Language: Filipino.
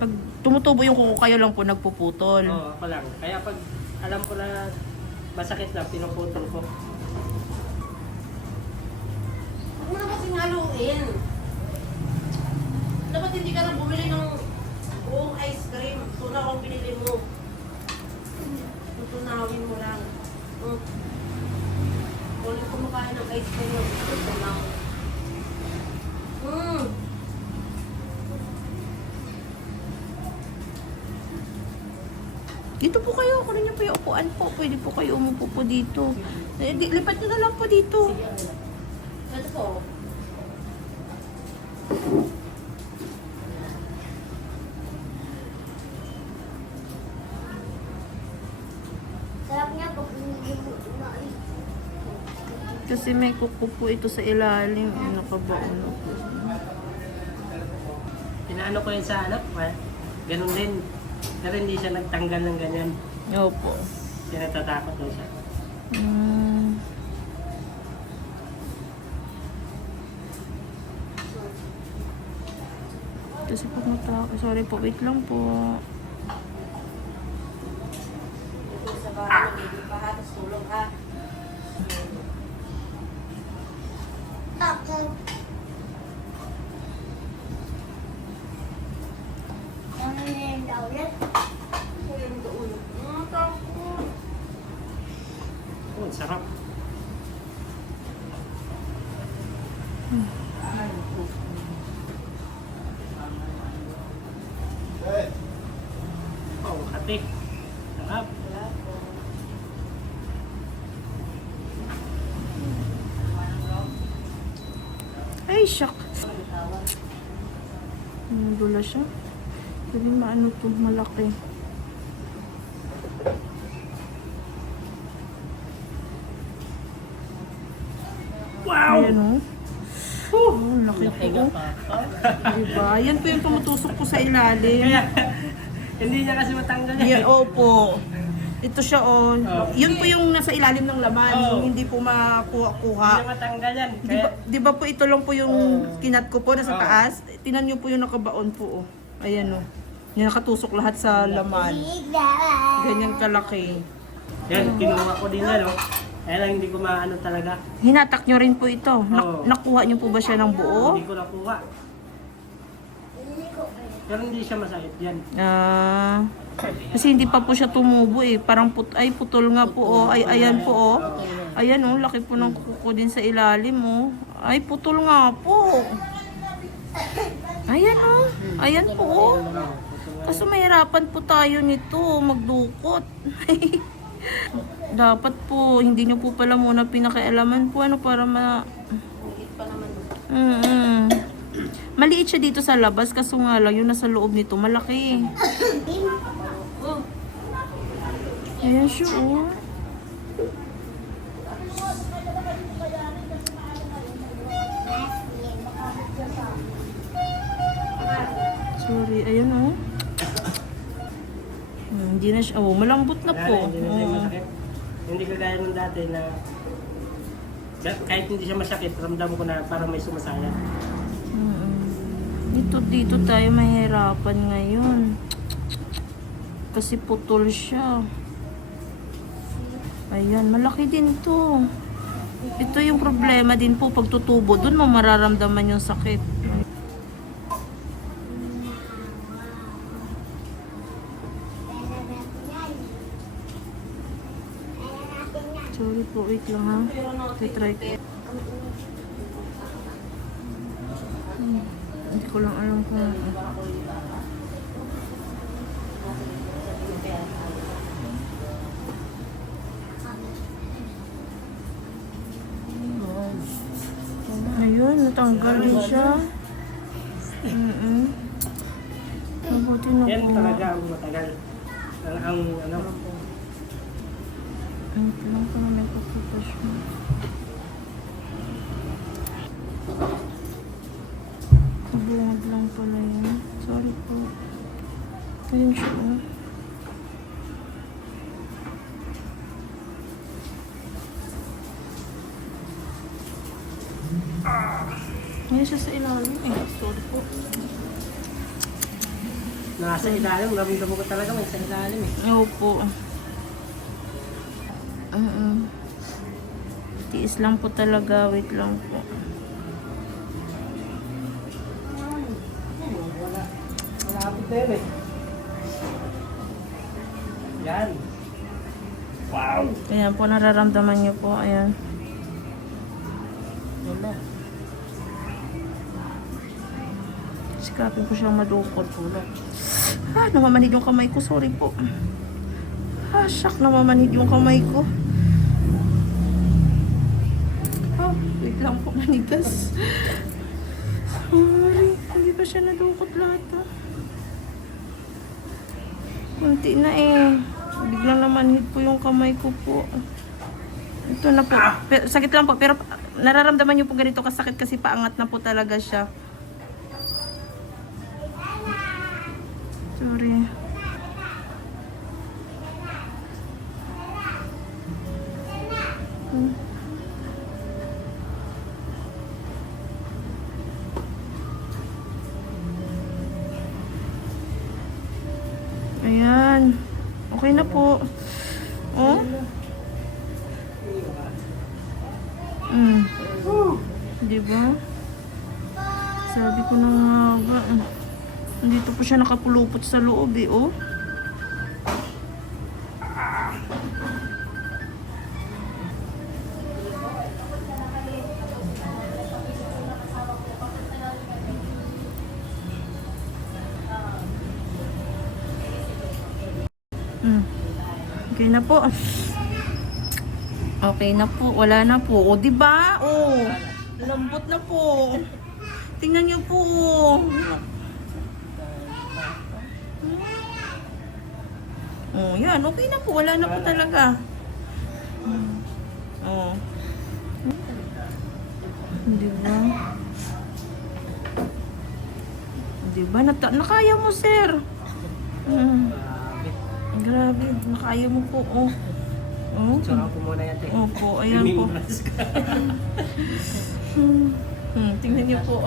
Pag tumutubo yung kuko, kayo lang po nagpuputol. Oo, ako lang. Kaya pag alam ko na masakit lang, pinuputol ko. Huwag mo na kasing haluin. Dapat hindi ka na bumili ng buong ice cream. Tuna kung binili mo. Tutunawin mo lang. Kung kumakain ng ice cream, tutunaw. Dito po kayo, kunin niyo po yung upuan po. Pwede po kayo umupo po dito. Lipat niyo na lang po dito. Ito po. Sarap niya pag hindi mo umain. Kasi may kuko po ito sa ilalim. Nakabaon na po. Inaano ko yun sa anak, ganun din. Pero hindi siya nagtanggal ng ganyan. Opo. Kaya natatakot daw siya. Kasi pag sorry po, wait lang po. Ito sa bahay, nagiging pa ha, tapos tulog ha. Ako. Ano yung ulit? Ayun doon. Takot. Oh, ang sarap. Oh, hati. Sarap. Ay, shock. Dula siya. Sabi maano to, malaki. Wow! Ayan o. Oh, laki Laki po. nga pa. Diba? Yan po yung tumutusok po sa ilalim. Kaya, hindi niya kasi matanggal yan. Yan, opo. Ito siya Oh. Yun po yung nasa ilalim ng laman. Oh. Yung hindi po makuha-kuha. Hindi niya matanggal yan. Di ba, Kaya, di ba po ito lang po yung kinat ko po nasa Oh. taas? Tinan nyo po yung nakabaon po. Ayan o. Yan nakatusok lahat sa laman. Ganyan kalaki. yan, kinuha ko din yan, oh. Kaya lang hindi ko maano talaga. Hinatak nyo rin po ito. Oo. Nakuha nyo po ba siya ng buo? Hindi ko nakuha. Pero hindi siya masakit yan. Kasi hindi pa po siya tumubo eh. Parang putol nga po oh. Ay, ayan po oh. Ayan oh, laki po ng kuko din sa ilalim oh. Ay, putol nga po. Ayan oh. Ayan po oh. Kaso mahirapan po tayo nito magdukot. Dapat po, hindi nyo po pala muna pinakialaman po ano para Maliit pa naman. Maliit siya dito sa labas kaso nga lang yung nasa loob nito malaki. Ayan siya oh. Sorry, ayan oh. Hindi na siya, oh malambot na po. Kaya hindi na siya masakit. Hindi kagaya nung dati na kahit hindi siya masakit, ramdam ko na parang may sumasayang. Dito tayo mahirapan ngayon. Kasi putol siya. Ayan, malaki din to. Ito yung problema din po pag tutubo. Doon mo mararamdaman yung sakit. Sorry po, wait lang ha. Try ko. Hindi ko lang alam kung ayun, natanggal din siya. Mabuti na Yan po. talaga ang matagal. Ang ano, Ito lang pa may paputas mo. Bungad lang pala yun. Sorry po. Ayun siya oh. Ngayon siya sa ilalim eh. Sorry po. Nasa ilalim, ramdam ko talaga may sa ilalim eh. Opo. Tiis lang po talaga. Wait lang po. Wala po tayo eh. Yan. Wow! Ayan po, nararamdaman niyo po. Ayan. Wala. Sikapin ko siyang madukot po. Namamanid yung kamay ko. Sorry po. Shock, namamanid yung kamay ko. Wait lang po, nanigas. Sorry, hindi pa siya nadukot lahat. Kunti na eh. Biglang namanhid po yung kamay ko po. Ito na po. Sakit lang po, pero nararamdaman niyo po ganito kasakit kasi paangat na po talaga siya. Sorry. Ayan. Okay na po. Oh? Diba? Sabi ko na nga ba. Dito po siya nakapulupot sa loob eh, oh. Okay na po. Okay na po. Wala na po. O, diba? O, lambot na po. Tingnan niyo po. Oh, yan. Okay na po. Wala na po talaga. Oh. Diba? Diba? Nakaya mo, sir. Grabe. Nakaya mo po. Oh. Oh. Tsura ko muna yan. Opo. Ayan po. Tingnan niyo po.